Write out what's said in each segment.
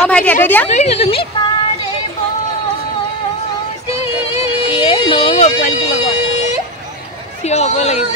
Oh, ভাই দিয়া দিয়া তুমি এ নম পোৱালিটো লগত থিয় হ'ব লাগিব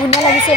ধুনীয়া লাগিছে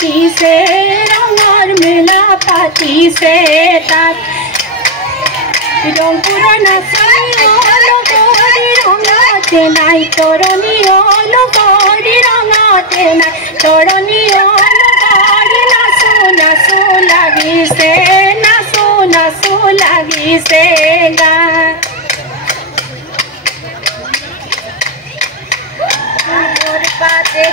পাতিছে ৰঙৰ মেলা পাতিছে তাত ৰংপুৰৰ নাচনী লগৰী ৰঙতে নাই তৰণী লগৰী ৰঙতে নাই তৰণী লগৰী নাচো নাচো লাগিছে নাচো নাচো লাগিছে গা মোৰ পাতে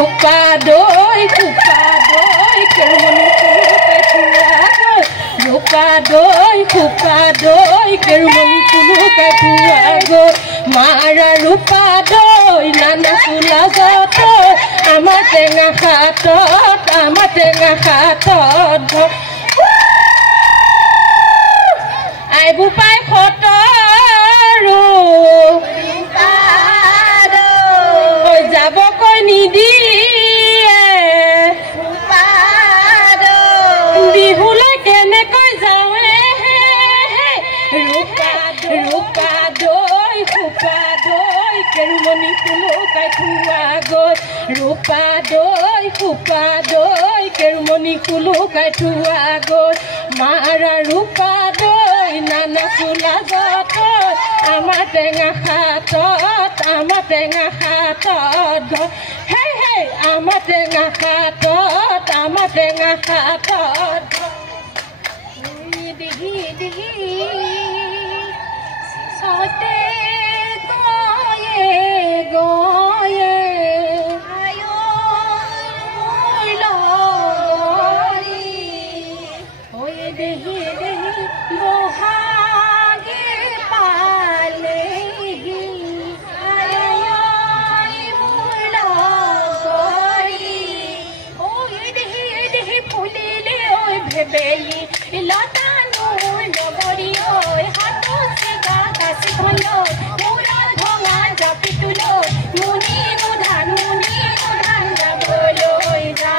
Rupa doi kermoni rupa doi kermoni kulu katuago mara rupa doi nana sula gato amate ngahatot ai bupai khotoru oi jabo koi nidi বিহুলে কেনেকৈ যাওঁৱে ৰূপা দৈ কেৰুমণি কুলুকাই থোৱা গৈ ৰূপা দৈ কেৰুমণি কুলুকাই থোৱা গৈ মাৰা ৰূপা দৈ নানা চোলা গত আমাৰ টেঙা হাতত হে আমাৰ টেঙা হাতত দিহি সতে গয়ে আয়ো লগৰী হৈ দেহি বহাগে পালেহি আয়ো মোৰ লগৰী হৈ দেহি ফুলিলে ঐ ভেবেলি লতানো লগৰী ঐ হাতত চিগা কাচি ধলৈ মূৰত ভঙা জাপিটোলৈ মুনিনো ধান যাবলৈ যা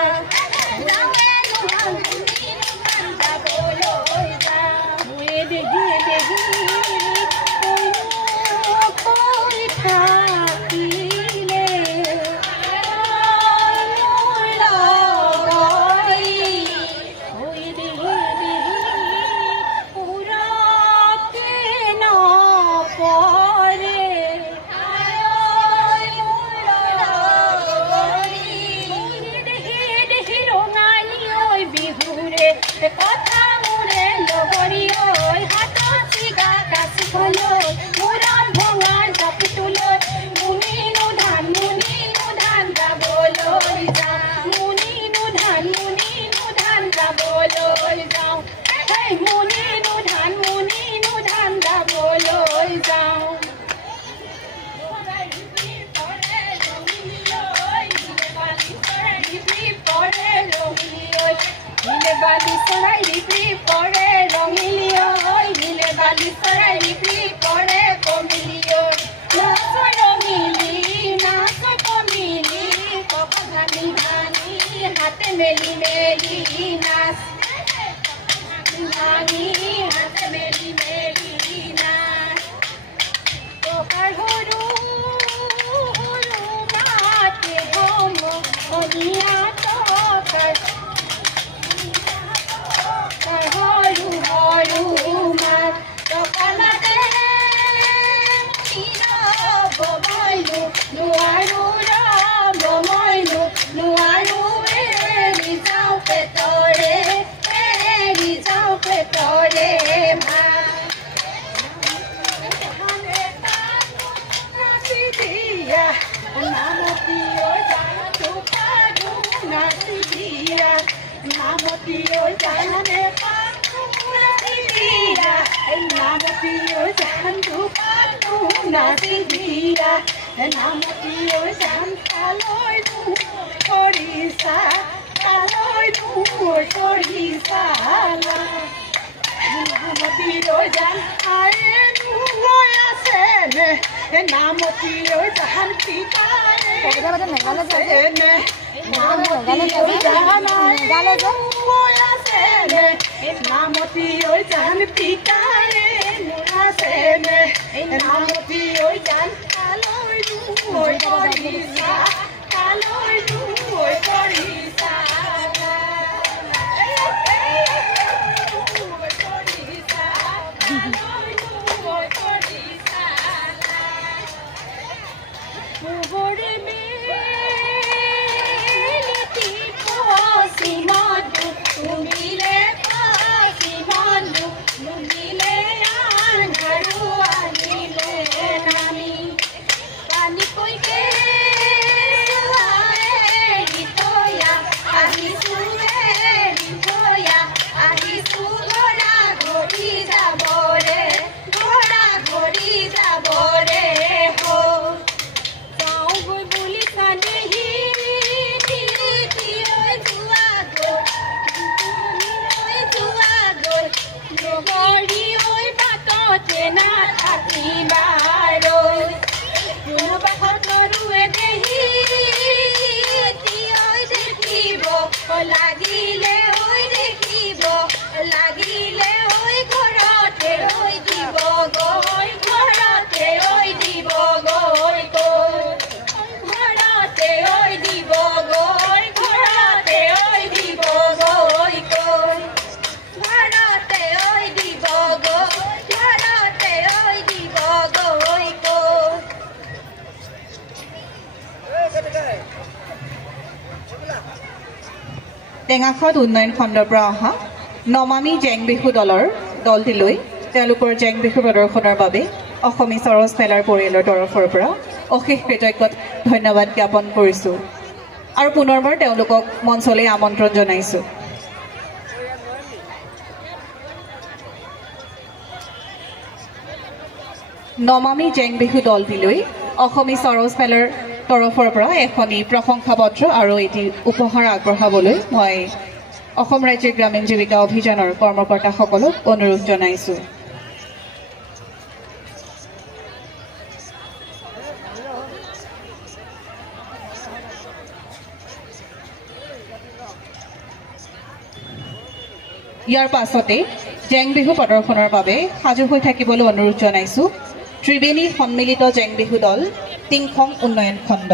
কথা মোৰে লগৰী ঐ হাতত চিগা কাচি ধলৈ মূৰত ভঙা জাপিটোলৈ মুনিনো ধান যাবলৈ যা মুনিনো ধান যাবলৈ যাওঁ হেই মুনিনো ধান যাবলৈ যাওঁ নীলে বালি চৰাই বিক্ৰী কৰে ৰঙিলি ঐ নীলে বালি চৰাই বিক্ৰী কৰে কমিলি ঐ নাচ ৰঙিলি নাচ কমিলি কপা ভাঙি হাতে মেলি নাচ ভাঙি হাতে মেলি নাচ টকাৰ সৰু মাতে হম অনিয়া টকাৰ নোৱাৰো ৰ'ব মই নোৱাৰো এৰি যাওঁ পেটৰে মা নামতীয় জানে নামতীয় জানটো পাতো নাচি দিয়া নামতীয় জান কালৈ কৰিছা নামতীয় জান আয়ে লৈ আছে নামতীয় জান পিতাৰে নামতীয় জান নামতীয় জান পিতাৰে আছে নামতীয় জান কালৈ কৰিছা টেঙাখোৱাত উন্নয়ন খণ্ডৰ পৰা অহা নমামি জেং বিহু দলটিলৈ তেওঁলোকৰ জেং বিহু প্ৰদৰ্শনৰ বাবে অসমী সৰজ মেলাৰ পৰিয়ালৰ তৰফৰ পৰা অশেষ কৃতজ্ঞতা ধন্যবাদ জ্ঞাপন কৰিছোঁ আৰু পুনৰবাৰ তেওঁলোকক মঞ্চলৈ আমন্ত্ৰণ জনাইছোঁ। নমামি জেং বিহু দলটিলৈ অসমী সৰজ মেলাৰ তৰফৰ পৰা এখনি প্ৰশংসা পত্ৰ আৰু এটি উপহাৰ আগবঢ়াবলৈ মই অসম ৰাজ্যিক গ্ৰামীণ জীৱিকা অভিযানৰ কৰ্মকৰ্তাসকলক অনুৰোধ জনাইছোঁ। ইয়াৰ পাছতে জেং বিহু প্ৰদৰ্শনৰ বাবে সাজু হৈ থাকিবলৈ অনুৰোধ জনাইছোঁ ত্ৰিবেণী সন্মিলিত জেং বিহু দল টিংখং উন্নয়ন খণ্ড।